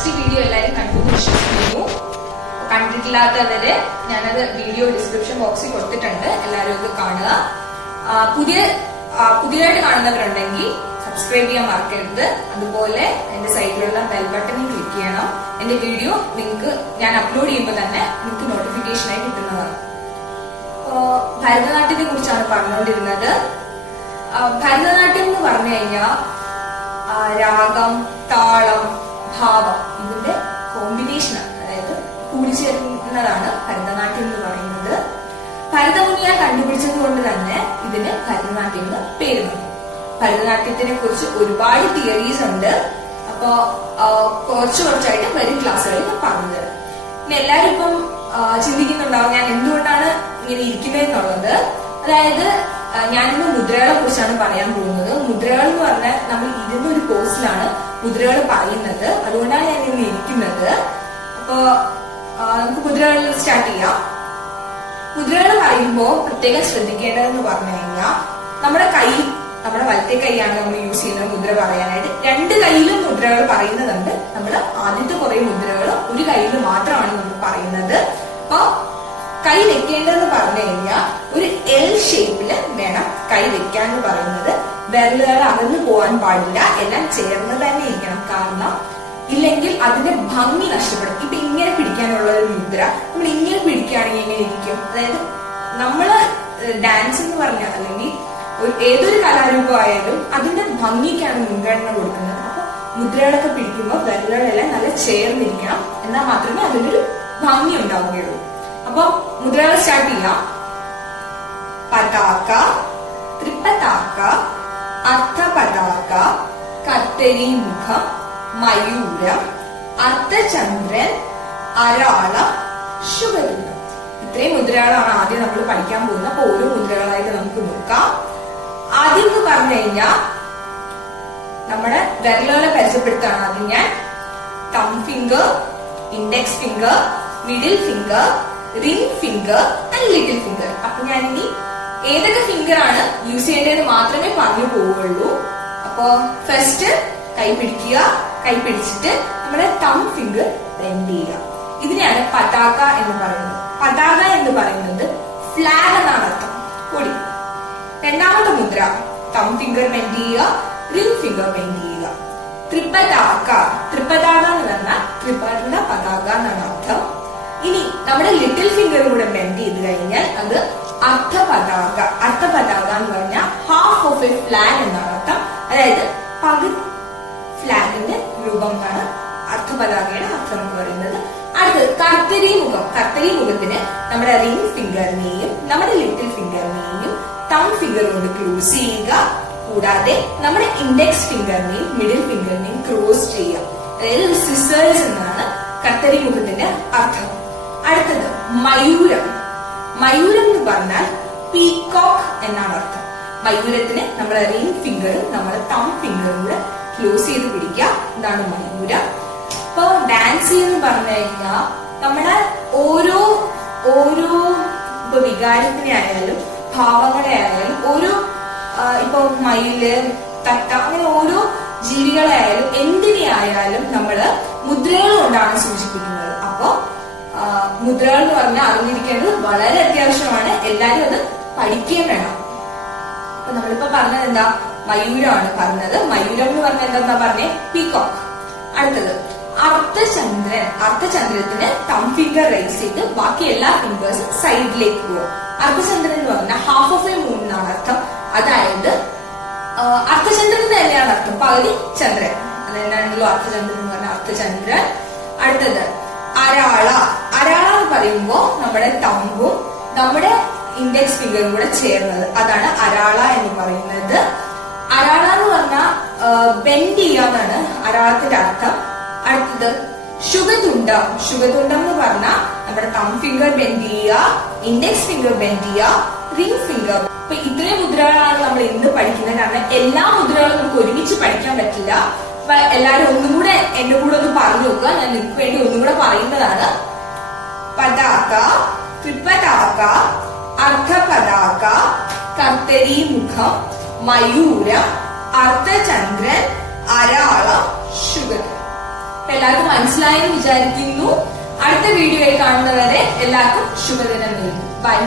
First video എല്ലാവരും കണ്ടു വിശ്വസിക്കുന്നു. കണ്ടിട്ടില്ലാത്തവര് ഞാനത് വീഡിയോ ഡിസ്ക്രിപ്ഷൻ ബോക്സിൽ കൊടുത്തിട്ടുണ്ട്, എല്ലാവരും അത് കാണുക. പുതിയതായിട്ട് കാണുന്നവരുണ്ടെങ്കിൽ സബ്സ്ക്രൈബ് ചെയ്യാൻ മറക്കരുത്. അതുപോലെ എന്റെ സൈഡിലുള്ള ബെൽ ബട്ടണിൽ ക്ലിക്ക് ചെയ്യണം. എന്റെ വീഡിയോ നിങ്ങൾക്ക് ഞാൻ അപ്ലോഡ് ചെയ്യുമ്പോൾ തന്നെ നിങ്ങൾക്ക് നോട്ടിഫിക്കേഷനായി കിട്ടുന്നതാണ്. ഭരതനാട്യത്തെ കുറിച്ചാണ് പറഞ്ഞുകൊണ്ടിരുന്നത്. ഭരതനാട്യം എന്ന് പറഞ്ഞു കഴിഞ്ഞാൽ രാഗം, താളം, ഭാവം ഇതിന്റെ കോമ്പിനേഷനാണ്, അതായത് കൂടിച്ചേരുന്നതാണ് ഭരതനാട്യം എന്ന് പറയുന്നത്. ഭരതമുനിയെ കണ്ടുപിടിച്ചത് കൊണ്ട് തന്നെ ഇതിന് ഭരതനാട്യം എന്ന് പേര് വന്നു. ഭരതനാട്യത്തിനെ കുറിച്ച് ഒരുപാട് തിയറീസ് ഉണ്ട്. അപ്പോ കുറച്ചായിട്ട് വരും ക്ലാസ്സുകളിൽ ഞാൻ പറഞ്ഞു തരാം. പിന്നെ എല്ലാവരും ഇപ്പം ചിന്തിക്കുന്നുണ്ടാവും ഞാൻ എന്തുകൊണ്ടാണ് ഇങ്ങനെ ഇരിക്കുന്നത് എന്നുള്ളത്. അതായത് ഞാനിന്ന് മുദ്രകളെ കുറിച്ചാണ് പറയാൻ പോകുന്നത്. മുദ്രകൾ എന്ന് പറഞ്ഞാൽ നമ്മൾ ഇരുന്ന ഒരു കോഴ്സിലാണ് മുദ്രകൾ പറയുന്നത്, അതുകൊണ്ടാണ് ഞാൻ ഇന്ന് ഇരിക്കുന്നത്. അപ്പോ നമുക്ക് മുദ്രകൾ സ്റ്റാർട്ട് ചെയ്യാം. മുദ്രകൾ പറയുമ്പോൾ പ്രത്യേകം ശ്രദ്ധിക്കേണ്ടതെന്ന് പറഞ്ഞു കഴിഞ്ഞാൽ നമ്മുടെ വലത്തെ കൈയാണ് നമ്മൾ യൂസ് ചെയ്യുന്നത് മുദ്ര പറയാനായിട്ട്. രണ്ട് കൈയിലും മുദ്രകൾ പറയുന്നതുണ്ട്. നമ്മൾ ആദ്യത്തെ കുറെ മുദ്രകൾ ഒരു കൈയിൽ മാത്രമാണ് നമ്മൾ പറയുന്നത്. അപ്പൊ കൈ വെക്കേണ്ടതെന്ന് പറഞ്ഞു കഴിഞ്ഞാൽ ഒരു എൽ ഷേപ്പില് വേണം കൈ വെക്കാൻ എന്ന് പറയുന്നത്. വിരലുകൾ അകന്നു പോകാൻ പാടില്ല, എല്ലാം ചേർന്ന് തന്നെ ഇരിക്കണം. കാരണം ഇല്ലെങ്കിൽ അതിന്റെ ഭംഗി നഷ്ടപ്പെടും. ഇപ്പൊ ഇങ്ങനെ പിടിക്കാനുള്ള ഒരു മുദ്ര നമ്മൾ ഇങ്ങനെ പിടിക്കുകയാണെങ്കിൽ എങ്ങനെ ഇരിക്കും? അതായത് നമ്മള് ഡാൻസ് എന്ന് പറഞ്ഞാൽ അല്ലെങ്കിൽ ഏതൊരു കലാരൂപമായാലും അതിന്റെ ഭംഗിക്കാണ് മുൻഗണന കൊടുക്കുന്നത്. അപ്പൊ മുദ്രകളൊക്കെ പിടിക്കുമ്പോൾ വിരലുകളെല്ലാം നല്ല ചേർന്നിരിക്കണം, എന്നാൽ മാത്രമേ അതിനൊരു ഭംഗി ഉണ്ടാവുകയുള്ളൂ. അപ്പൊ മുദ്രകൾ സ്റ്റാർട്ട് ചെയ്യാം. പതാക, ത്രിപതാക, അർദ്ധപതാക, കർത്തരി മുഖം, മയൂരം, അർദ്ധചന്ദ്രൻ, അരാളം, ശുഭദൂതം. ഇത്രയും മുദ്രകളാണ് ആദ്യം നമ്മൾ പഠിക്കാൻ പോകുന്നത്. അപ്പൊ ഓരോ മുദ്രകളായിട്ട് നമുക്ക് നോക്കാം. ആദ്യം എന്ന് പറഞ്ഞു കഴിഞ്ഞാൽ നമ്മുടെ വിരലുകളെ പരിചയപ്പെടുത്താണ്. ആദ്യം ഞാൻ തം finger, index finger, middle finger, ring finger and little finger. അപ്പൊ ഞാൻ ഇനി ഏതൊക്കെ ഫിംഗർ ആണ് യൂസ് ചെയ്യേണ്ടതെന്ന് മാത്രമേ പറഞ്ഞു പോവുള്ളൂ. അപ്പോ ഫസ്റ്റ് കൈ പിടിക്കുക. കൈ പിടിച്ചിട്ട് നമ്മുടെ തം ഫിംഗർ ബെൻഡ് ചെയ്യുക. ഇതിനെയാണ് പതാക എന്ന് പറയുന്നത്. പതാക എന്ന് പറയുന്നത് ഫ്ലാഗ് എന്നാണ് അർത്ഥം, കൊടി. രണ്ടാമത്തെ മുദ്ര തം ഫിംഗർ ബെൻഡ് ചെയ്യുക, റിംഗ് ഫിംഗർ ബെൻഡ് ചെയ്യുക. ത്രിപതാക, ത്രിപതാക എന്ന് പറഞ്ഞാൽ ത്രിവർണ്ണ പതാക എന്നാണ് അർത്ഥം. ഇനി നമ്മുടെ ലിറ്റിൽ ഫിംഗർ കൂടെ ബെൻഡ് ചെയ്ത് കഴിഞ്ഞാൽ അത് അർദ്ധപതാക. അർദ്ധപതാക എന്ന് പറഞ്ഞാൽ ഹാഫ് ഓഫ് എ ഫ്ലാഗ് എന്നാണ് അർത്ഥം. അതായത് പകുതി ഫ്ലാഗിന്റെ രൂപം എന്നാണ് അർദ്ധപതാകയുടെ അർത്ഥം എന്ന് പറയുന്നത്. അടുത്തത് കർത്തരി മുഖം. കർത്തരി മുഖത്തിന് നമ്മുടെ റിംഗ് ഫിംഗറിനെയും നമ്മുടെ ലിറ്റിൽ ഫിംഗറിനെയും തം ഫിംഗർ കൊണ്ട് ക്ലോസ് ചെയ്യുക. കൂടാതെ നമ്മുടെ ഇൻഡെക്സ് ഫിംഗറിനെയും മിഡിൽ ഫിംഗറിനെയും ക്ലോസ് ചെയ്യുക. അതായത് സിസേഴ്സ് എന്നാണ് കർത്തരി മുഖത്തിന്റെ അർത്ഥം. അടുത്തത് മയൂരം. മയൂരം എന്ന് പറഞ്ഞാൽ പീകോക്ക് എന്നാണ് അർത്ഥം. മയൂരത്തിന് നമ്മുടെ റിംഗ് ഫിംഗറും നമ്മുടെ തം ഫിംഗറും കൂടെ ക്ലോസ് ചെയ്ത് പിടിക്കുക. ഇതാണ് മയൂരം. ഇപ്പൊ ഡാൻസ് എന്ന് പറഞ്ഞു കഴിഞ്ഞാൽ നമ്മുടെ ഓരോ ഇപ്പൊ വികാരത്തിനെ ആയാലും ഭാവങ്ങളെ ആയാലും ഓരോ ഇപ്പൊ മയില്, തത്ത, അങ്ങനെ ഓരോ ജീവികളെ ആയാലും എന്തിനെ ആയാലും നമ്മള് മുദ്രകൾ കൊണ്ടാണ് സൂചിപ്പിക്കുന്നത്. അപ്പൊ മുദ്രകൾ എന്ന് പറഞ്ഞാൽ അറിഞ്ഞിരിക്കേണ്ടത് വളരെ അത്യാവശ്യമാണ്. എല്ലാരും അത് പഠിക്കുകയും വേണം. അപ്പൊ നമ്മളിപ്പോ പറഞ്ഞത് എന്താ? മയൂരമാണ് പറഞ്ഞത്. മയൂരം എന്ന് പറഞ്ഞാൽ എന്താ പറഞ്ഞേ? പീകോക്ക്. അടുത്തത് അർദ്ധചന്ദ്രൻ. അർദ്ധചന്ദ്രത്തിന് തം ഫിംഗർ റൈസ് ചെയ്ത് ബാക്കി എല്ലാ ഫിംഗേഴ്സും സൈഡിലേക്ക് പോകും. അർദ്ധചന്ദ്രൻ എന്ന് പറഞ്ഞാൽ ഹാഫ് ഓഫ് എ മൂൺ എന്നാണ് അർത്ഥം. അതായത് അർദ്ധചന്ദ്രൻ തന്നെയാണ് അർത്ഥം, പകുതി ചന്ദ്രൻ. അതെന്നാണല്ലോ അർദ്ധചന്ദ്രൻ എന്ന് പറഞ്ഞാൽ അർദ്ധചന്ദ്രൻ. അടുത്തത് അരാള. അരാള എന്ന് പറയുമ്പോ നമ്മുടെ തമ്പും നമ്മുടെ ഇൻഡെക്സ് ഫിംഗറും കൂടെ ചേർന്നത്, അതാണ് അരാള എന്ന് പറയുന്നത്. അരാള എന്ന് പറഞ്ഞാൽ ബെൻഡ് ചെയ്യാന്നാണ് അരാളത്തിന്റെ അർത്ഥം. അടുത്തത് ശുഭതുണ്ടം. ശുഭതുണ്ടം എന്ന് പറഞ്ഞാൽ നമ്മുടെ തം ഫിംഗർ ബെൻഡ് ചെയ്യുക, ഇൻഡെക്സ് ഫിംഗർ ബെൻഡ് ചെയ്യുക, റിംഗ് ഫിംഗർ. അപ്പൊ ഇത്രയും മുദ്രകളാണ് നമ്മൾ ഇന്ന് പഠിക്കുന്നത്. കാരണം എല്ലാ മുദ്രകളും നമുക്ക് ഒരുമിച്ച് പഠിക്കാൻ പറ്റില്ല. അപ്പൊ എല്ലാരും ഒന്നും കൂടെ എന്റെ കൂടെ ഒന്ന് പറഞ്ഞു നോക്കുക. ഞാൻ നിങ്ങൾക്ക് വേണ്ടി ഒന്നും കൂടെ പറയുന്നതാണ്. പതാക, ത്രിപതാക, അർദ്ധപതാക, കർത്തരി മുഖം, മയൂരം, അർദ്ധചന്ദ്രൻ, അരാളം, ശുഭദൂതം. എല്ലാവർക്കും മനസ്സിലായെന്ന് വിചാരിക്കുന്നു. അടുത്ത വീഡിയോയിൽ കാണുന്നവരെ എല്ലാവർക്കും ശുഭദിനം നേരുന്നു. ബൈ.